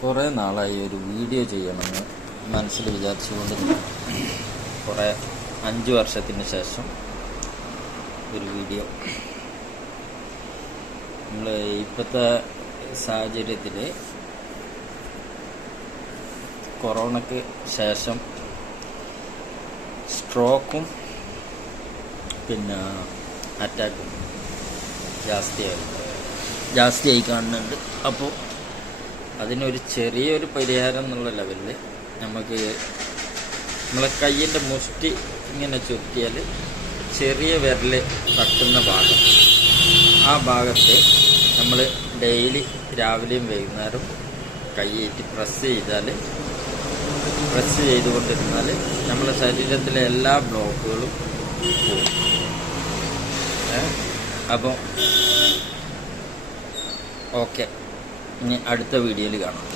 കുറേ നാളായി ഒരു വീഡിയോ ചെയ്യണമെന്ന് മനസ്സിൽ വിചാരിച്ചുകൊണ്ട് കുറേ 5 വർഷത്തിന് ശേഷം ഒരു വീഡിയോ. നമ്മൾ ഇപ്പോഴത്തെ സാഹചര്യത്തിൽ കൊറോണയ്ക്ക് ശേഷം സ്ട്രോക്കും പിന്നെ അറ്റാക്കും ജാസ്തിയായി കാണുന്നുണ്ട്. അപ്പോൾ അതിനൊരു ചെറിയൊരു പരിഹാരം എന്നുള്ള ലെവലിൽ നമുക്ക് നമ്മളെ കയ്യിൻ്റെ മുഷ്ടി ഇങ്ങനെ ചുറ്റിയാൽ ചെറിയ വിരൽ തട്ടുന്ന ഭാഗം, ആ ഭാഗത്ത് നമ്മൾ ഡെയിലി രാവിലെയും വൈകുന്നേരം കൈയിട്ട് പ്രസ് ചെയ്തുകൊണ്ടിരുന്നാൽ നമ്മുടെ ശരീരത്തിലെ എല്ലാ ബ്ലോക്കുകളും പോകും. അപ്പോൾ ഓക്കെ, ഇനി അടുത്ത വീഡിയോയിൽ കാണാം.